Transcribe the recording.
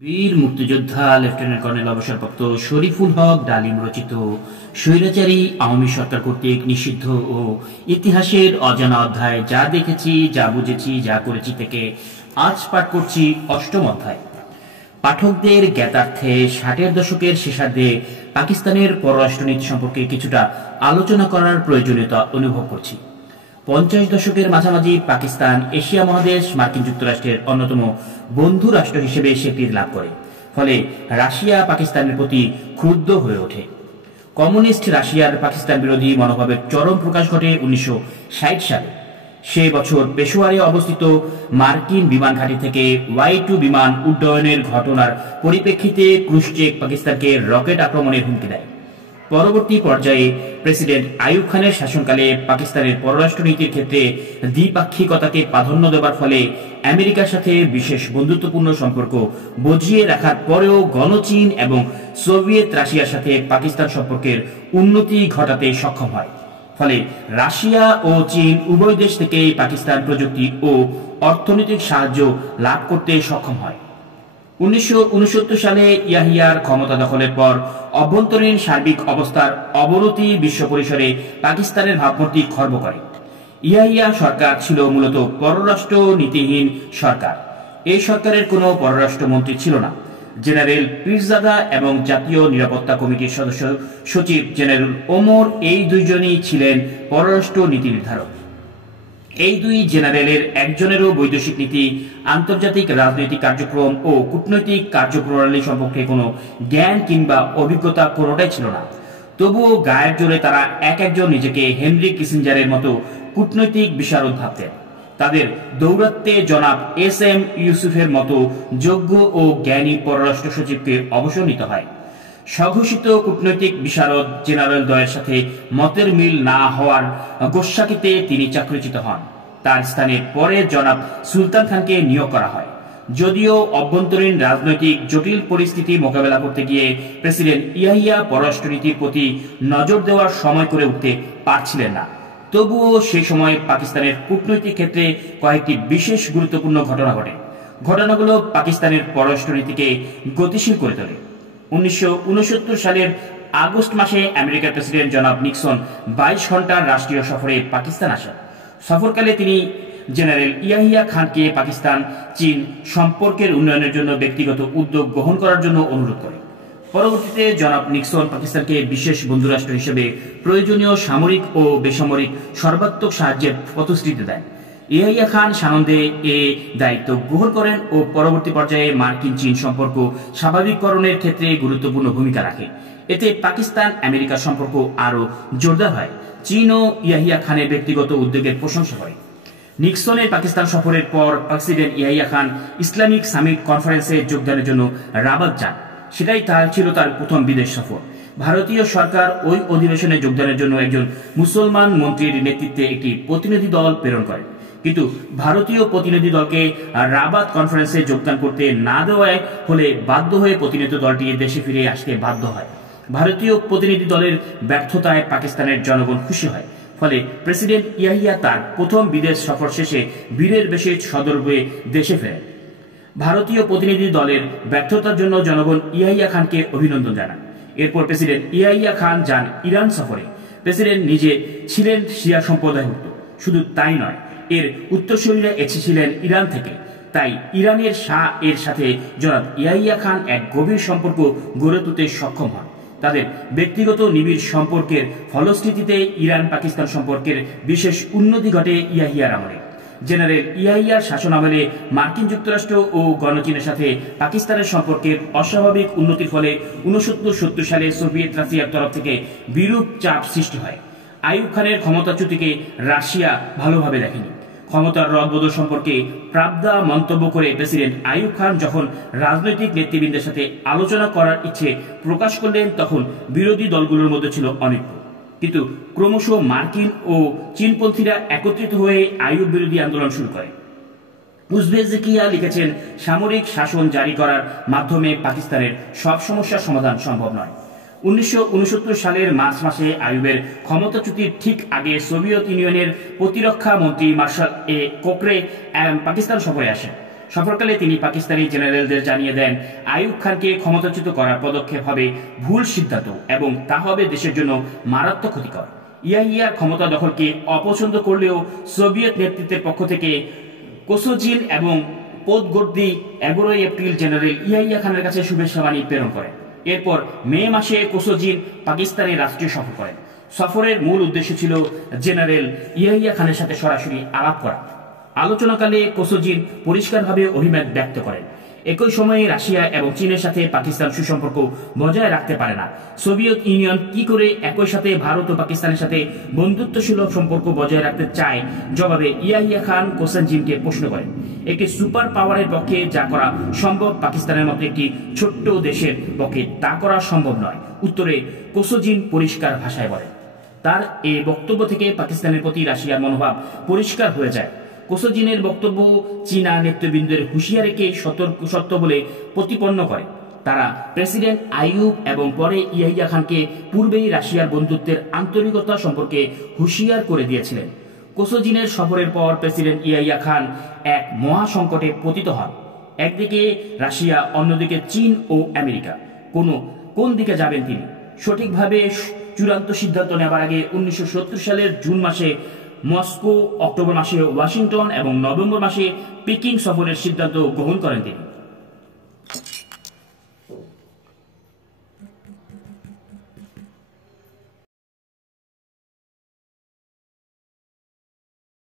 বীর মুক্তিযোদ্ধা lieutenant colonel অবসরপ্রাপ্ত শরীফুল হক ডালিম রচিত স্বৈরাচারী আওয়ামী সরকার কর্তৃক নিষিদ্ধ ও ইতিহাসের অজানা অধ্যায় যা দেখেছি, যা বুঝেছি, যা করেছি থেকে আজ পাঠ করছি অষ্টম অধ্যায়। পাঠকদের জ্ঞাতার্থে ৬০-এর দশকের শেষার্ধে পাকিস্তানের পররাষ্ট্রনীতি সম্পর্কে কিছুটা আলোচনা করার প্রয়োজনীয়তা অনুভব করছি। ৫০ দশকের মাঝামাঝি পাকিস্তান এশিয়া মহাদেশ মার্কিন যুক্তরাষ্ট্রের অন্যতম বন্ধু রাষ্ট্র হিসেবে স্বীকৃতি লাভ করে। ফলে রাশিয়া পাকিস্তানের প্রতি ক্ষুব্ধ হয়ে ওঠে। কমিউনিস্ট রাশিয়ার পাকিস্তান বিরোধী মনোভাবের চরম প্রকাশ ঘটে ১৯৬০ সালে। সে বছর পেশোয়ারে অবস্থিত মার্কিন বিমান ঘাঁটি থেকে Y-2 বিমান উড্ডয়নের ঘটনার পরিপ্রেক্ষিতে ক্রুশচেক পাকিস্তানকে রকেট আক্রমণের হুমকি দেয়। পরবর্তী পর্যায়ে প্রেসিডেন্ট আইয়ুব খানের শাসনকালে পাকিস্তানের পররাষ্ট্রনীতির ক্ষেত্রে দ্বিপাক্ষিকতাকে প্রাধান্য দেওয়ার ফলে আমেরিকার সাথে বিশেষ বন্ধুত্বপূর্ণ সম্পর্ক বজিয়ে রাখার পরেও গণচীন এবং সোভিয়েত রাশিয়ার সাথে পাকিস্তান সম্পর্কের উন্নতি ঘটাতে সক্ষম হয়। ফলে রাশিয়া ও চীন উভয় দেশ থেকেই পাকিস্তান প্রযুক্তি ও অর্থনৈতিক সাহায্য লাভ করতে সক্ষম হয়। ১৯৬৯ সালে ইয়াহিয়ার ক্ষমতা দখলের পর অভ্যন্তরীণ সার্বিক অবস্থার অবনতি বিশ্ব পরিসরে পাকিস্তানের ভাবমূর্তি খর্ব করে। ইয়াহিয়া সরকার ছিল মূলত পররাষ্ট্র নীতিহীন সরকার। এই সরকারের কোনো পররাষ্ট্রমন্ত্রী ছিল না। জেনারেল পীরজাদা এবং জাতীয় নিরাপত্তা কমিটির সদস্য সচিব জেনারেল ওমর, এই দুইজনই ছিলেন পররাষ্ট্র নীতি নির্ধারক। এই দুই জেনারেলের একজনেরও বৈদেশিক নীতি, আন্তর্জাতিক রাজনৈতিক কার্যক্রম ও কূটনৈতিক কার্যপ্রণালী সম্পর্কে কোনো জ্ঞান কিংবা অভিজ্ঞতা কোনোটাই ছিল না। তবুও গায়ের জোরে তারা একজন নিজেকে হেনরি কিসিঞ্জারের মতো কূটনৈতিক বিশারদ ভাবতেন। তাদের দৌরাত্ম্যে জনাব SM ইউসুফের মতো যোগ্য ও জ্ঞানী পররাষ্ট্র সচিবকে অবসর নিতে হয়। স্বঘোষিত কূটনৈতিক বিশারদ জেনারেল দ্বয়ের সাথে মতের মিল না হওয়ার গোস্বাকিতে তিনি চাকরিচ্যুত হন। তার স্থানে পরে জনাব সুলতান খানকে নিয়োগ করা হয়। যদিও অভ্যন্তরীণ রাজনৈতিক জটিল পরিস্থিতি মোকাবেলা করতে গিয়ে প্রেসিডেন্ট ইয়াহিয়া পররাষ্ট্রনীতির প্রতি নজর দেওয়ার সময় করে উঠতে পারছিলেন না, তবুও সেই সময় পাকিস্তানের কূটনৈতিক ক্ষেত্রে কয়েকটি বিশেষ গুরুত্বপূর্ণ ঘটনা ঘটে। ঘটনাগুলো পাকিস্তানের পররাষ্ট্রনীতিকে গতিশীল করে তোলে। ১৯৬৯ সালের আগস্ট মাসে আমেরিকার প্রেসিডেন্ট জনাব নিক্সন ২২ ঘন্টার রাষ্ট্রীয় সফরে পাকিস্তান আসেন। সফরকালে তিনি জেনারেল ইয়াহিয়া খানকে পাকিস্তান চীন সম্পর্কের উন্নয়নের জন্য ব্যক্তিগত উদ্যোগ গ্রহণ করার জন্য অনুরোধ করেন। পরবর্তীতে জনাব নিক্সন পাকিস্তানকে বিশেষ বন্ধুরাষ্ট্র হিসেবে প্রয়োজনীয় সামরিক ও বেসামরিক সর্বাত্মক সাহায্যের প্রতিশ্রুতি দেন। ইয়াহিয়া খান সানন্দে এ দায়িত্ব গ্রহণ করেন ও পরবর্তী পর্যায়ে মার্কিন চীন সম্পর্ক স্বাভাবিককরণের ক্ষেত্রে গুরুত্বপূর্ণ ভূমিকা রাখে। এতে পাকিস্তান আমেরিকার সম্পর্ক আরও জোরদার হয়। চীনও ইয়াহিয়া খানের ব্যক্তিগত উদ্যোগের প্রশংসা করে। নিক্সনের পাকিস্তান সফরের পর president Yahya Khan Islamic summit কনফারেন্সে যোগদানের জন্য রাবাত যান। সেটাই ছিল তার প্রথম বিদেশ সফর। ভারতীয় সরকার ওই অধিবেশনে যোগদানের জন্য একজন মুসলমান মন্ত্রীর নেতৃত্বে একটি প্রতিনিধি দল প্রেরণ করে, কিন্তু ভারতীয় প্রতিনিধি দলকে রাবাত কনফারেন্সে যোগদান করতে না দেওয়ায় হলে বাধ্য হয়ে প্রতিনিধি দলটি দেশে ফিরে আসতে বাধ্য হয়। ভারতীয় প্রতিনিধি দলের ব্যর্থতায় পাকিস্তানের জনগণ খুশি হয়। ফলে প্রেসিডেন্ট ইয়াহিয়া তার প্রথম বিদেশ সফর শেষে বীরের বেশে সদর্পে দেশে ফেরেন। ভারতীয় প্রতিনিধি দলের ব্যর্থতার জন্য জনগণ ইয়াহিয়া খানকে অভিনন্দন জানান। এরপর প্রেসিডেন্ট ইয়াহিয়া খান যান ইরান সফরে। প্রেসিডেন্ট নিজে ছিলেন শিয়া সম্প্রদায়ভুক্ত। শুধু তাই নয়, এর উত্তরসূরিরা এসেছিলেন ইরান থেকে। তাই ইরানের শাহ এর সাথে জনাব ইয়াহিয়া খান এক গভীর সম্পর্ক গড়ে তুলতে সক্ষম হন। তাদের ব্যক্তিগত নিবিড় সম্পর্কের ফলশ্রুতিতে ইরান পাকিস্তান সম্পর্কের বিশেষ উন্নতি ঘটে ইয়াহিয়ার আমলে। জেনারেল ইয়াহিয়ার শাসনামলে মার্কিন যুক্তরাষ্ট্র ও গণচীনের সাথে পাকিস্তানের সম্পর্কের অস্বাভাবিক উন্নতির ফলে ৬৯-৭০ সালে সোভিয়েত রাশিয়ার তরফ থেকে বিরূপ চাপ সৃষ্টি হয়। আইয়ুব খানের ক্ষমতাচ্যুতিকে রাশিয়া ভালোভাবে দেখেনি। ক্ষমতার রদবদল সম্পর্কে প্রাবদা মন্তব্য করে প্রেসিডেন্ট আইয়ুব খান যখন রাজনৈতিক নেতৃবৃন্দের সাথে আলোচনা করার ইচ্ছে প্রকাশ করলেন, তখন বিরোধী দলগুলোর মধ্যে ছিল অনৈক্য। কিন্তু ক্রমশ মার্কিন ও চীনপন্থীরা একত্রিত হয়ে আইয়ুব বিরোধী আন্দোলন শুরু করে। উজবেকিয়া লিখেছেন, সামরিক শাসন জারি করার মাধ্যমে পাকিস্তানের সব সমস্যার সমাধান সম্ভব নয়। ১৯৬৯ সালের মার্চ মাসে আইয়ুবের ক্ষমতাচ্যুতির ঠিক আগে সোভিয়েত ইউনিয়নের প্রতিরক্ষা মন্ত্রী মার্শাল কোকরে পাকিস্তান সফরে আসেন। সফরকালে তিনি পাকিস্তানি জেনারেলদের জানিয়ে দেন আইয়ুব খানকে ক্ষমতাচ্যুত করার পদক্ষেপ হবে ভুল সিদ্ধান্ত এবং তা হবে দেশের জন্য মারাত্মক ক্ষতিকর। ইয়াহিয়ার ক্ষমতা দখলকে অপছন্দ করলেও সোভিয়েত নেতৃত্বের পক্ষ থেকে কোসোজিন এবং পোদগোর্দি 11 এপ্রিল জেনারেল ইয়াহিয়া খানের কাছে শুভেচ্ছা বাণী প্রেরণ করেন। এরপর মে মাসে কোসোজিন পাকিস্তানের রাষ্ট্রীয় সফর করেন। সফরের মূল উদ্দেশ্য ছিল জেনারেল ইয়াহিয়া খানের সাথে সরাসরি আলাপ করা। আলোচনাকালে কোসোজিন পরিষ্কারভাবে অভিমত ব্যক্ত করেন, একই সময়ে রাশিয়া এবং চীনের সাথে পাকিস্তান সুসম্পর্ক বজায় রাখতে পারে না। সোভিয়েত ইউনিয়ন কি করে একই সাথে ভারত ও পাকিস্তানের সাথে বন্ধুত্বসুলভ সম্পর্ক বজায় রাখতে চায়? জবাবে ইয়াহিয়া খান কোসোজিনকে প্রশ্ন করেন, একটি সুপার পাওয়ারের পক্ষে যা করা সম্ভব পাকিস্তানের মতো একটি ছোট্ট দেশের পক্ষে তা করা সম্ভব নয়। উত্তরে কোসোজিন পরিষ্কার ভাষায় বলেন। তার এই বক্তব্য থেকে পাকিস্তানের প্রতি রাশিয়ার মনোভাব পরিষ্কার হয়ে যায়। কোসোজিনের বক্তব্য চীনা নেতৃবৃন্দের হুঁশিয়ারিকে সত্য বলে প্রতিপন্ন করে। তারা প্রেসিডেন্ট আইয়ুব এবং পরে ইয়াহিয়া খানকে পূর্বেই রাশিয়ার বন্ধুত্বের আন্তরিকতা সম্পর্কে হুঁশিয়ার করে দিয়েছিলেন। কোসোজিনের সফরের পর প্রেসিডেন্ট ইয়াহিয়া খান এক মহাসংকটে পতিত হন। একদিকে রাশিয়া, অন্যদিকে চীন ও আমেরিকা। কোন দিকে যাবেন তিনি? সঠিকভাবে চূড়ান্ত সিদ্ধান্ত নেওয়ার আগে 1970 সালের জুন মাসে মস্কো, অক্টোবর মাসে ওয়াশিংটন এবং নভেম্বর মাসে পেকিং সফরের সিদ্ধান্ত গ্রহণ করেন তিনি।